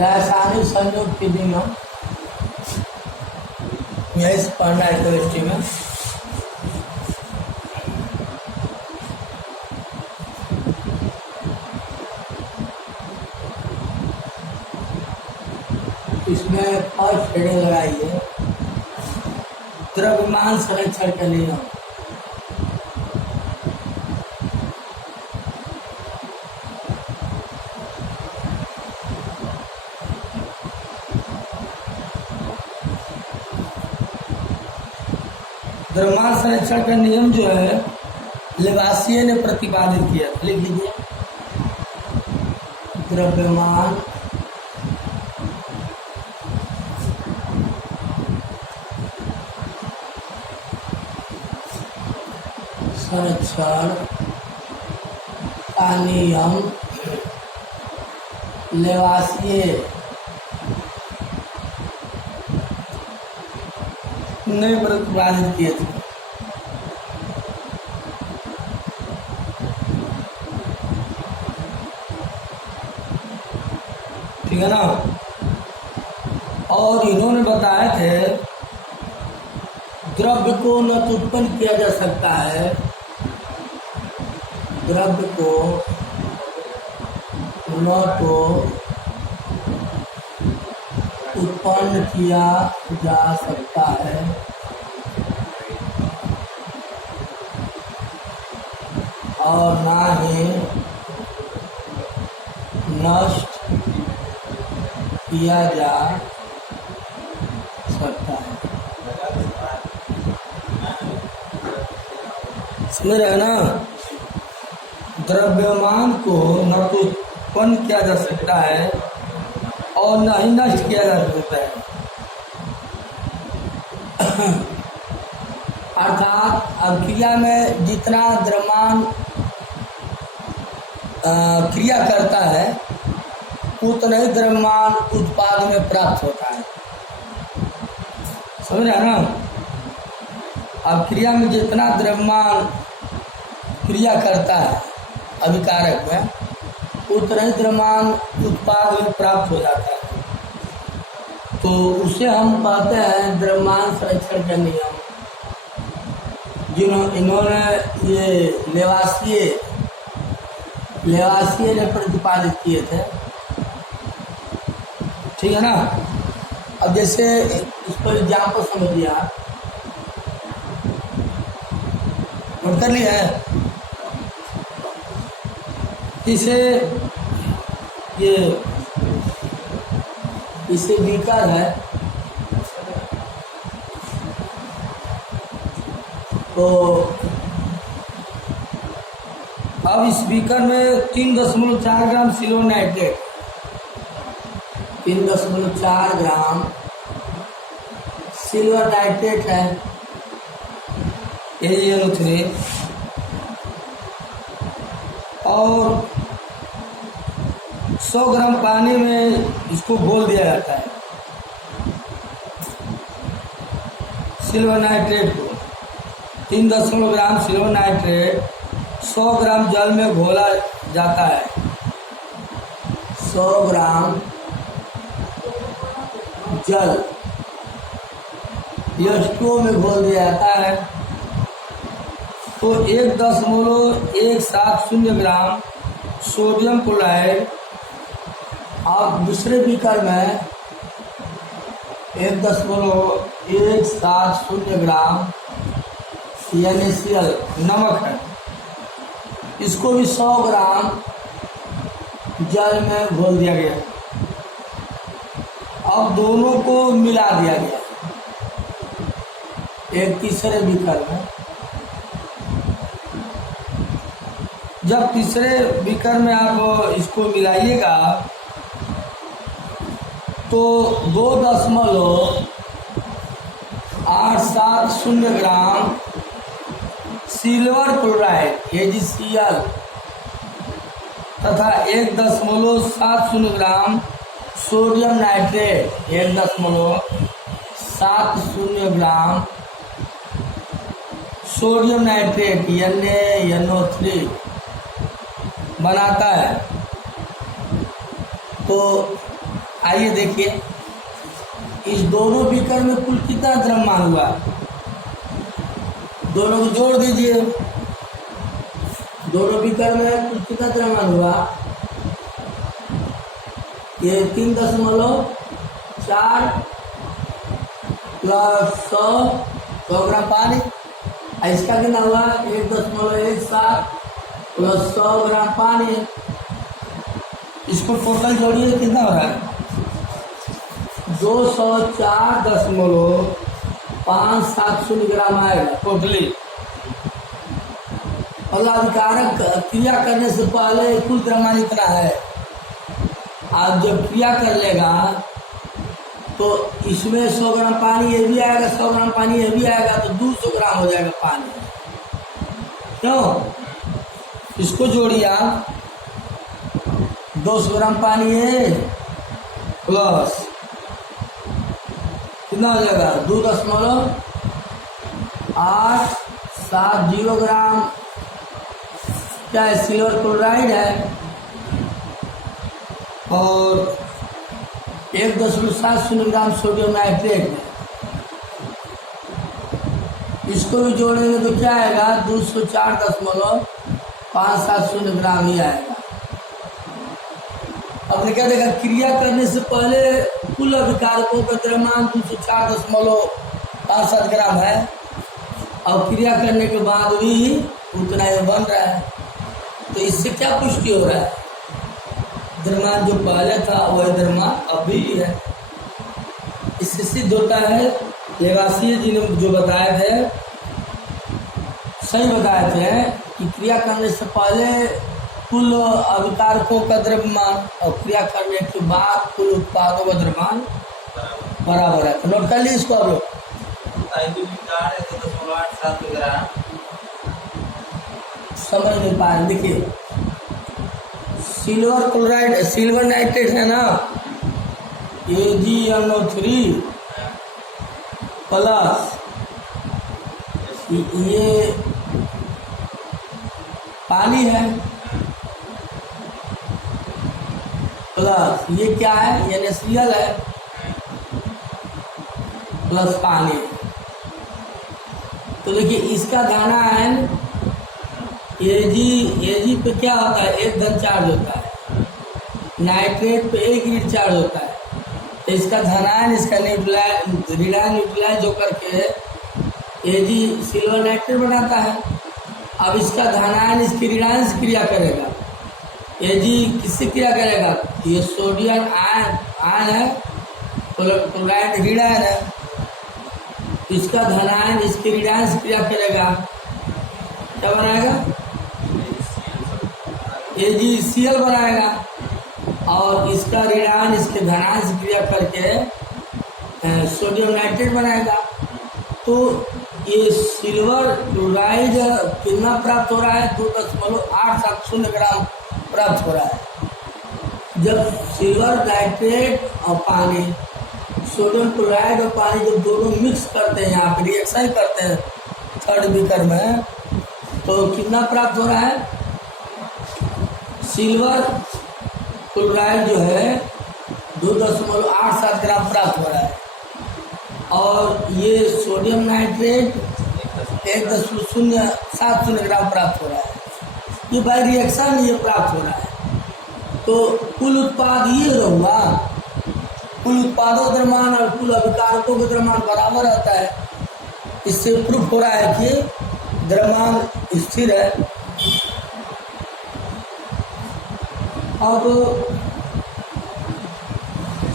रासायनिक संयोग के नियम यही से पढ़ना है केमिस्ट्री में। इसमें फर्स्ट हेडिंग लगाइए द्रव्यमान संरक्षण के नियम। द्रव्यमान संरक्षण का नियम जो है लेवासिये ने प्रतिपादित किया। लिख लीजिए द्रव्यमान संरक्षण का नियम लेवासिये ने प्रतिपादित किए थे। ठीक है ना। और इन्होंने बताए थे द्रव्य को न तो उत्पन्न किया जा सकता है, द्रव्य को न तो उत्पन्न किया जा सकता है और ना ही नष्ट किया जा सकता है। समझ रहे हैं ना। द्रव्यमान को न तो उत्पन्न किया जा सकता है और न ही नष्ट किया जा सकता है। अर्थात अब क्रिया में जितना द्रव्यमान क्रिया करता है उतना ही द्रव्यमान उत्पाद में प्राप्त होता है। समझ रहे ना। अब क्रिया में जितना द्रव्यमान क्रिया करता है अभिकारक में उतना ही द्रव्यमान उत्पाद में प्राप्त हो जाता है। तो उसे हम कहते हैं द्रव्यमान संरक्षण का नियम। इन्होंने ये लेवासिये ने प्रतिपादित किए थे। ठीक है ना। अब जैसे इस पर एग्जाम्पल समझिए आप, नोट कर लिया है। इसे बीकर है तो अब इस बीकर में 3.4 ग्राम सिल्वर नाइट्रेट, 3.4 ग्राम सिल्वर नाइट्रेट है AgNO3 और 100 ग्राम पानी में इसको घोल दिया जाता है। सिल्वर नाइट्रेट को 3 ग्राम सिल्वर नाइट्रेट 100 ग्राम जल में घोला जाता है। 100 ग्राम जल H2O में घोल दिया जाता है तो 1.170 ग्राम सोडियम क्लोराइड और दूसरे बीकर में 1.170 ग्राम NaCl नमक है। इसको भी 100 ग्राम जल में घोल दिया गया। अब दोनों को मिला दिया गया एक तीसरे बीकर में। जब तीसरे बीकर में आप इसको मिलाइएगा तो 2.870 ग्राम सिल्वर क्लोराइड AgCl तथा 1.70 gram sodium nitrate 1.70 gram sodium nitrate NaNO3 बनाता है। तो आइए देखिए, इस दोनों बीकर में कुल कितना द्रव्यमान हुआ, दोनों को जोड़ दीजिए। दोनों बीकर में कुल कितना द्रव्यमान हुआ, ये 3.4 प्लस 100 ग्राम पानी। इसका कितना हुआ, 1.17 प्लस 100 ग्राम पानी। इसको टोटल जोड़िए, कितना हो रहा है, 204.570 ग्राम आएगा टोटली। और अभिकारक क्रिया करने से पहले कुल द्रव्यमान इतना है। आप जब क्रिया कर लेगा तो इसमें 100 ग्राम पानी ये भी आएगा, 100 ग्राम पानी ये भी आएगा, तो 200 ग्राम हो जाएगा पानी। क्यों, इसको जोड़िए आप, 200 ग्राम पानी है प्लस कितना हो जाएगा, 2.870 ग्राम क्या है, सिल्वर क्लोराइड है, और 1.70 ग्राम सोडियम नाइट्रेट है। इसको भी जोड़ेंगे तो क्या आएगा, 204.570 ग्राम ही आएगा। आपने क्या देखा, क्रिया करने से पहले कुल अभिकारकों का द्रव्यमान 204.57 ग्राम है, और क्रिया करने के बाद भी उतना ही बन रहा है। तो इससे क्या पुष्टि हो रहा है, द्रव्यमान जो पहले था वही द्रव्यमान अभी है। इससे सिद्ध होता है, लेवासिए जी ने जो बताए थे सही बताए थे कि क्रिया करने से पहले कुल अभिकारकों का द्रव्यमान और क्रिया करने के बाद कुल उत्पादों का द्रव्यमान बराबर है। तो नोट कर लीजिए इसको आप लोग। समझ नहीं पाए, देखिए सिल्वर क्लोराइड, सिल्वर नाइट्रेट है ना, AgNO3 प्लस ये पानी है, प्लस ये क्या है, NaCl है, प्लस पानी। तो देखिए इसका धाना आयन Ag पे क्या होता है, 1 धन चार्ज होता है, नाइट्रेट पे 1 ऋण चार्ज होता है। तो इसका धनायन इसका ऋणायन न्यूट्रलाइज होकर के Ag सिल्वर नाइट्रेट बनाता है। अब इसका धनायन इसकी ऋणायन से क्रिया करेगा, Ag किससे क्रिया करेगा, ये सोडियम आयन है, क्लोराइड ऋणायन है, इसका धनायन इसके ऋणायन से क्रिया करेगा, क्या बनाएगा, AgCl बनाएगा, और इसका ऋणायन इसके धनायन से क्रिया करके सोडियम नाइट्रेट बनाएगा। तो ये सिल्वर क्लोराइड कितना प्राप्त हो रहा है, 2.870 ग्राम प्राप्त हो रहा है। जब सिल्वर नाइट्रेट और पानी, सोडियम क्लोराइड और पानी जब दोनों मिक्स करते हैं, यहाँ पे रिएक्शन करते हैं थर्ड बीकर में, तो कितना प्राप्त हो रहा है, सिल्वर क्लोराइड जो है 2.87 ग्राम प्राप्त हो रहा है, और ये सोडियम नाइट्रेट 1.070 ग्राम प्राप्त हो रहा है। ये बाय रिएक्शन ये प्राप्त हो रहा है। तो कुल उत्पाद ये हुआ, कुल उत्पादों का द्रव्यमान और कुल अभिकारकों का द्रव्यमान बराबर रहता है। इससे प्रूफ हो रहा है कि द्रव्यमान स्थिर है। अब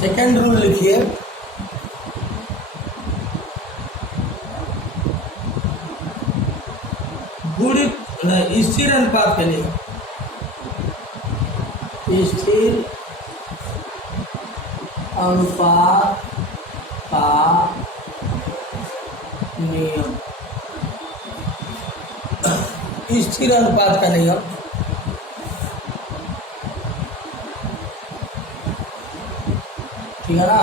सेकेंड रूल लिखिए, गुणित स्थिर अनुपात के लिए, स्थिर अनुपात का नियम, स्थिर अनुपात का नियम ठीक है ना।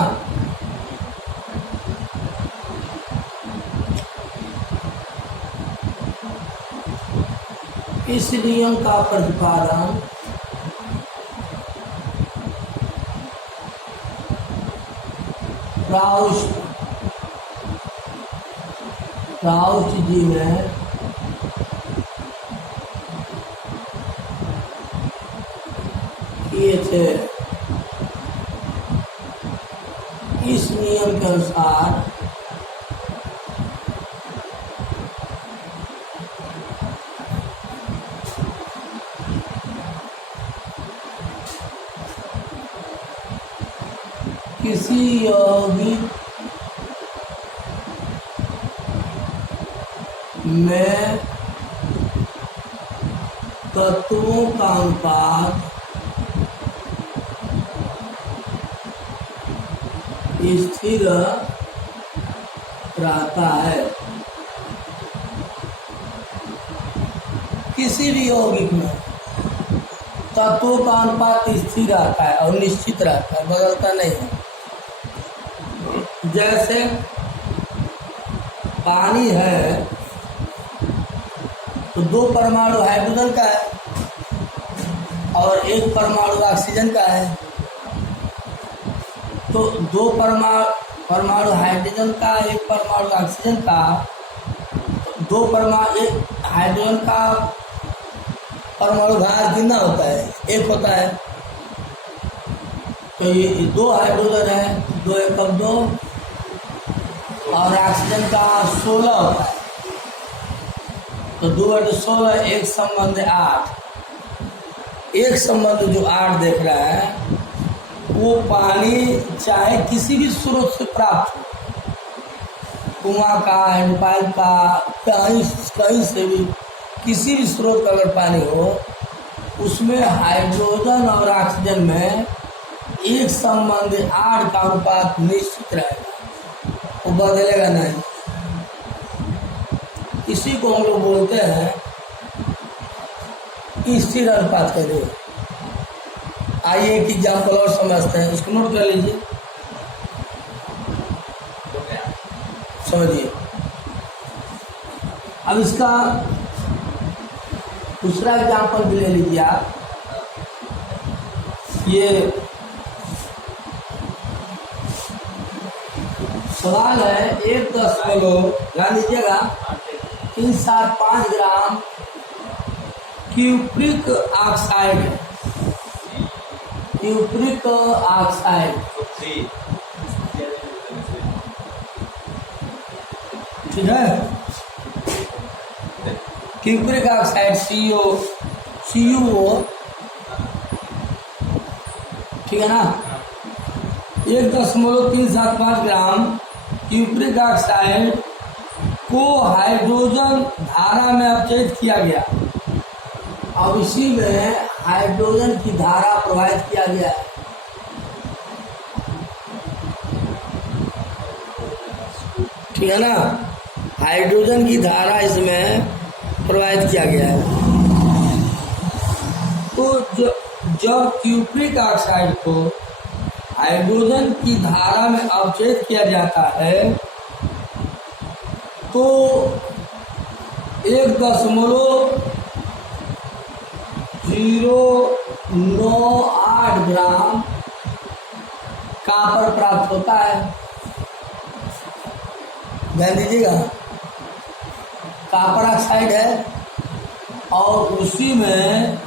इस नियम का प्रतिपादन राउस्ट जी में किए थे। इस नियम के अनुसार किसी यौगिक में तत्वों का अनुपात स्थिर रहता है। किसी भी यौगिक में तत्वों का अनुपात स्थिर रहता है और निश्चित रहता है, बदलता नहीं है। जैसे पानी है तो 2 परमाणु हाइड्रोजन का है और 1 परमाणु ऑक्सीजन का है। तो 2 परमाणु हाइड्रोजन का, 1 परमाणु ऑक्सीजन का, 2 परमाणु, 1 हाइड्रोजन का परमाणु भार कितना होता है? 1 होता है। तो ये 2 हाइड्रोजन है, 2 एकम 2, और ऑक्सीजन का 16 होता है। तो 2/16, 1 संबंध 8। एक संबंध जो 8 देख रहा है वो पानी चाहे किसी भी स्रोत से प्राप्त हो, कुआं का, हैंडपाइप का, कहीं से भी, किसी भी स्रोत का अगर पानी हो, उसमें हाइड्रोजन और ऑक्सीजन में एक संबंध 8 का अनुपात निश्चित रहेगा, वो बदलेगा नहीं। इसी को हम लोग बोलते हैं स्थिर अनुपात कहते हैं। आइए एक एग्जाम्पल और समझते हैं, इसको नोट कर लीजिए, समझिए। अब इसका दूसरा एग्जाम्पल भी ले लीजिए आप। ये सवाल है 1.0 ध्यान दीजिएगा 375 ग्राम क्यूप्रिक ऑक्साइड है। क्यूप्रिक ऑक्साइड, ठीक है, क्यूप्रिक ऑक्साइड CuO, ठीक है ना। 1.375 ग्राम क्यूप्रिक ऑक्साइड को हाइड्रोजन धारा में अपचयित किया गया। अब इसी में हाइड्रोजन की धारा प्रवाहित किया गया है। ठीक है ना, हाइड्रोजन की धारा इसमें प्रवाहित किया गया है। तो जब क्यूप्रिक ऑक्साइड को हाइड्रोजन की धारा में अपचयित किया जाता है तो 1.098 ग्राम कॉपर प्राप्त होता है। ध्यान दीजिएगा, कॉपर ऑक्साइड है और उसी में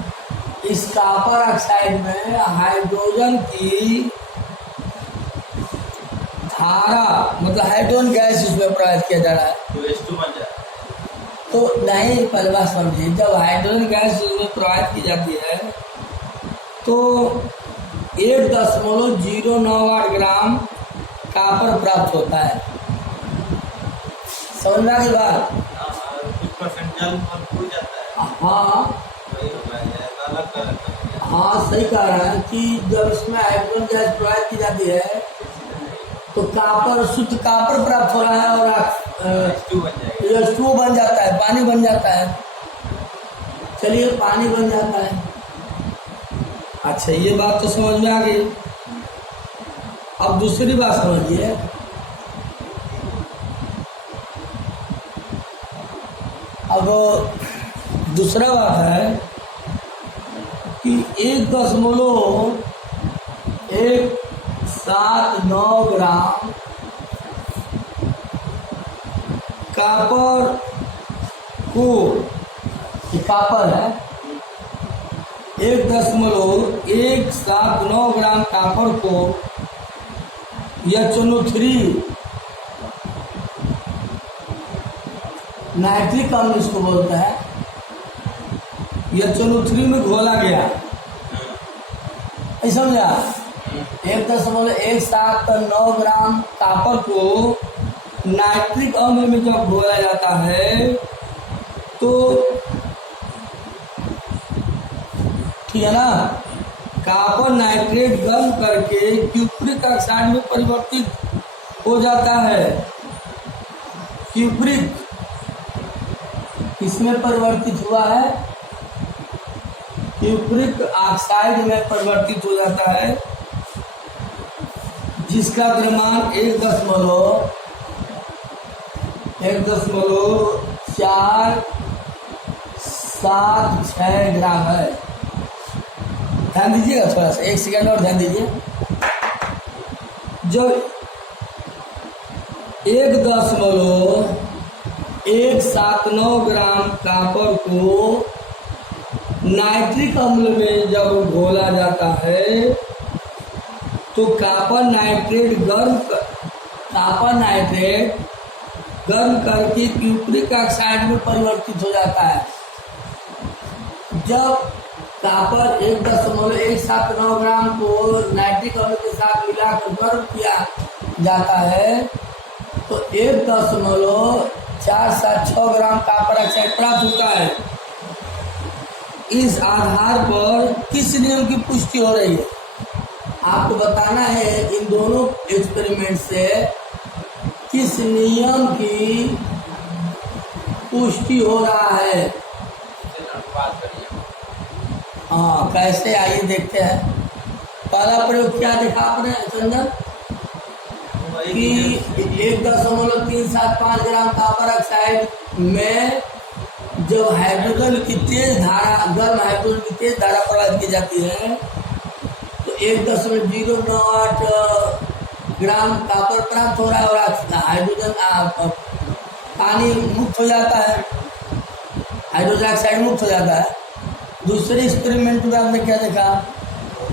इस कॉपर ऑक्साइड में हाइड्रोजन की धारा, मतलब हाइड्रोजन गैस इसमें प्रवाहित किया जा रहा है, तो H2 बन जाए। तो नहीं, पहले बात समझिए, जब हाइड्रोजन गैस इसमें प्रवाहित की जाती है तो 1.098 ग्राम कॉपर प्राप्त होता है। समझना की बात? कुछ परसेंट जल भूल जाता है। हाँ, सही कह रहा है कि जब इसमें हाइड्रोजन गैस प्रवाहित की जाती है तो कॉपर, शुद्ध कॉपर प्राप्त हो रहा है और H2O बन जाता है, पानी बन जाता है। चलिए, पानी बन जाता है। अच्छा, ये बात तो समझ में आ गई। अब दूसरी बात समझिए। अब दूसरा बात है कि 1.179 ग्राम कापर को, ये कापर है, 1.179 ग्राम कापर को HNO3 नाइट्रिक अम्ल इसको बोलते हैं, HNO3 में घोला गया, ऐसा समझा। 1.179 ग्राम कापर को नाइट्रिक अम्ल में जब घोला जाता है तो ठीक है ना, कापर नाइट्रेट गर्म करके क्यूप्रिक ऑक्साइड में परिवर्तित हो जाता है। क्यूप्रिक किसमें परिवर्तित हुआ है? क्यूप्रिक ऑक्साइड में परिवर्तित हो जाता है, जिसका द्रव्यमान 1.476 ग्राम है। ध्यान दीजिएगा थोड़ा सा, 1 सेकेंड और ध्यान दीजिए। जब 1.179 ग्राम कापर को नाइट्रिक अम्ल में जब घोला जाता है तो कापर नाइट्रेट गर्म करके क्यूप्रिक ऑक्साइड में परिवर्तित हो जाता है। जब कापर 1.179 ग्राम को नाइट्रिक अम्ल के साथ मिलाकर गर्म किया जाता है तो 1.476 ग्राम कापर ऑक्साइड प्राप्त होता है। इस आधार पर किस नियम की पुष्टि हो रही है? आपको बताना है इन दोनों एक्सपेरिमेंट से किस नियम की पुष्टि हो रहा है। हाँ, कैसे, आइए देखते हैं। पहला प्रयोग क्या देखा आपने चंदन कि 1.375 ग्राम कॉपर ऑक्साइड में जब हाइड्रोजन की तेज धारा, गर्म हाइड्रोजन की तेज धारा प्रवाहित की जाती है तो 1.098 ग्राम कॉपर प्राप्त हो रहा है और हाइड्रोजन पानी मुक्त हो जाता है, हाइड्रोजन ऑक्साइड मुक्त हो जाता है। दूसरे एक्सपेरिमेंट में आपने क्या देखा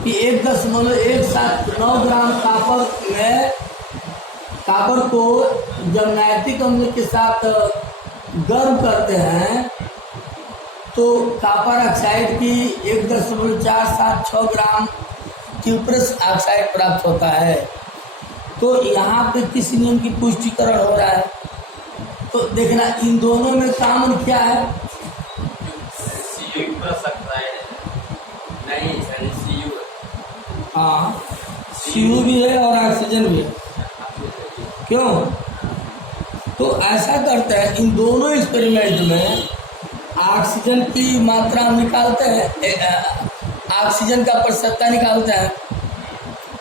कि 1.179 ग्राम कापर को जब नाइट्रिक अम्ल के साथ गर्म करते हैं तो कापर ऑक्साइड की 1.476 ग्राम क्यूप्रस ऑक्साइड प्राप्त होता है। तो यहाँ पे किस नियम की पुष्टिकरण हो रहा है? तो देखना इन दोनों में कॉमन क्या है? हाँ, CO भी है और ऑक्सीजन भी है। क्यों? तो ऐसा करते हैं, इन दोनों एक्सपेरिमेंट में ऑक्सीजन की मात्रा हम निकालते हैं, ऑक्सीजन का प्रतिशतता निकालते हैं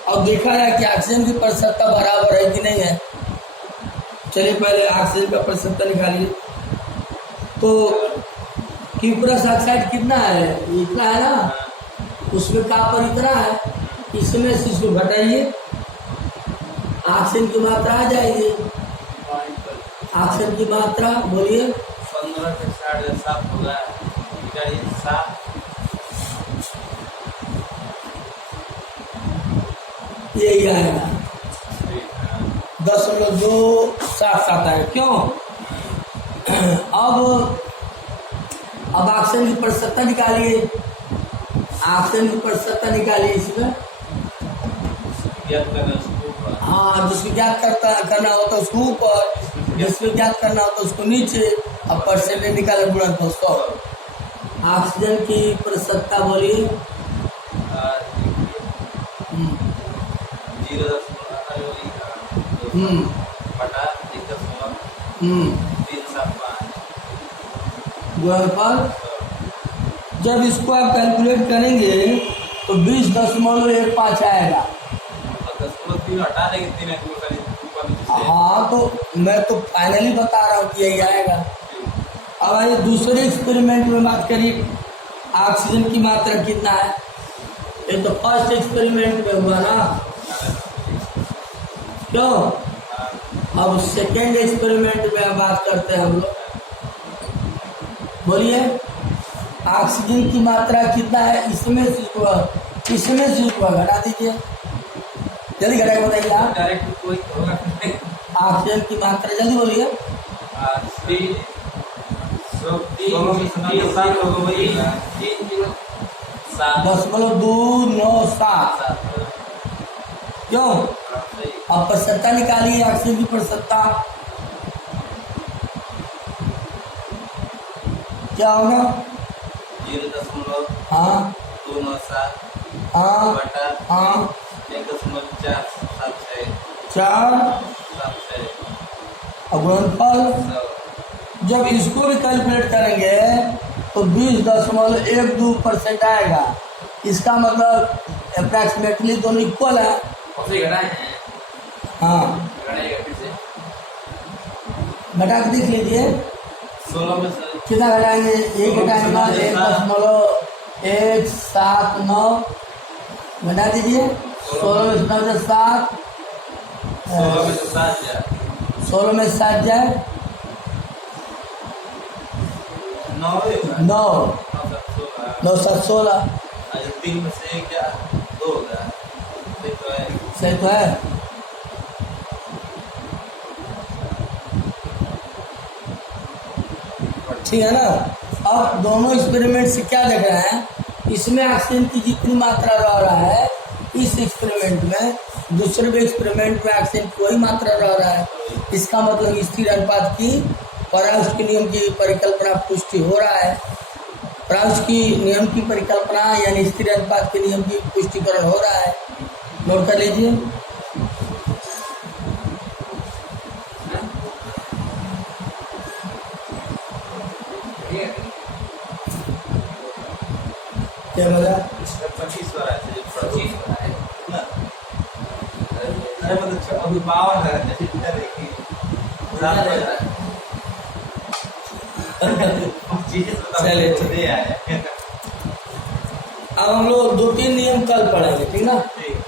और देखा है कि ऑक्सीजन की प्रतिशतता बराबर है कि नहीं है। चलिए पहले ऑक्सीजन का प्रतिशतता निकालिए। तो क्यूप्रस ऑक्साइड कितना है? इतना है ना, उसमें कॉपर इतना है, इसमें से इसको घटाइए, ऑक्सीजन की मात्रा आ जाएगी। ऑक्सीजन की मात्रा बोलिए 15 के 7.5 होगा, यही आएगा 10.277 है। क्यों? अब ऑक्सीजन की प्रतिशतता निकालिए, ऑक्सीजन की प्रतिशतता निकालिए इसमें। हाँ, जिसको ज्ञात करना होता है उसको ऊपर, जिसको ज्ञात करना होता है उसको नीचे, अब परसेंटेज निकाले गुणक 100। ऑक्सीजन की प्रतिशतता बोलिए 0.375 जब इसको आप कैलकुलेट करेंगे तो 20.15 आएगा। हाँ, तो मैं तो फाइनली बता रहा हूँ कि यही आएगा। अब आइए दूसरे एक्सपेरिमेंट में बात करिए, ऑक्सीजन की मात्रा कितना है। ये तो फर्स्ट एक्सपेरिमेंट में हुआ ना, क्यों? अब सेकेंड एक्सपेरिमेंट में बात करते हैं हम लोग। बोलिए, ऑक्सीजन की मात्रा कितना है इसमें से घटा दीजिए, जल्दी घटा के बताइए आप। डायरेक्ट कोई होगा नहीं। ऑक्सीजन की मात्रा जल्दी बोलिए। 0.297 क्यों? अब प्रसन्नता निकालिए, ऑक्सीजन की प्रसन्नता क्या होगा? 0.297 हाँ हाँ बटा हाँ 1.476 4 गुणनफल। 100 जब इसको भी कैलकुलेट करेंगे तो 20.12% आएगा। इसका मतलब अप्रॉक्सीमेटली दोनों इक्वल है। उसे घटाए हैं, हाँ, घटाइएगा फिर से। घटा के देख लीजिए 16 में से कितना घटाएंगे। एक घटाएंगे 1.179 घटा दीजिए। 16 में 7 16 में से 7 जाए 16 में 7 जाए 9 9 9 7 16 3 में से क्या 2 होगा। तो है सही तो है। ठीक है ना। अब दोनों एक्सपेरिमेंट से क्या देख रहे हैं, इसमें ऑक्सीजन की जितनी मात्रा रह रहा है इस एक्सपेरिमेंट में, दूसरे भी एक्सपेरिमेंट में ऑक्सीजन की वही मात्रा रह रहा है। इसका मतलब स्थिर अनुपात की पराउस के नियम की परिकल्पना पुष्टि हो रहा है। पराउस की नियम की परिकल्पना यानी स्थिर अनुपात के नियम की पुष्टिकरण हो रहा है। नोट कर लीजिए। क्या बोला? 25 हो रहा है 25 हो रहा है ना। अरे मतलब अभी 52 है देखिए 7 हो रहा है। चलिए, दे आए। अब हम लोग 2-3 नियम कल पढ़ेंगे, ठीक ना। ठीक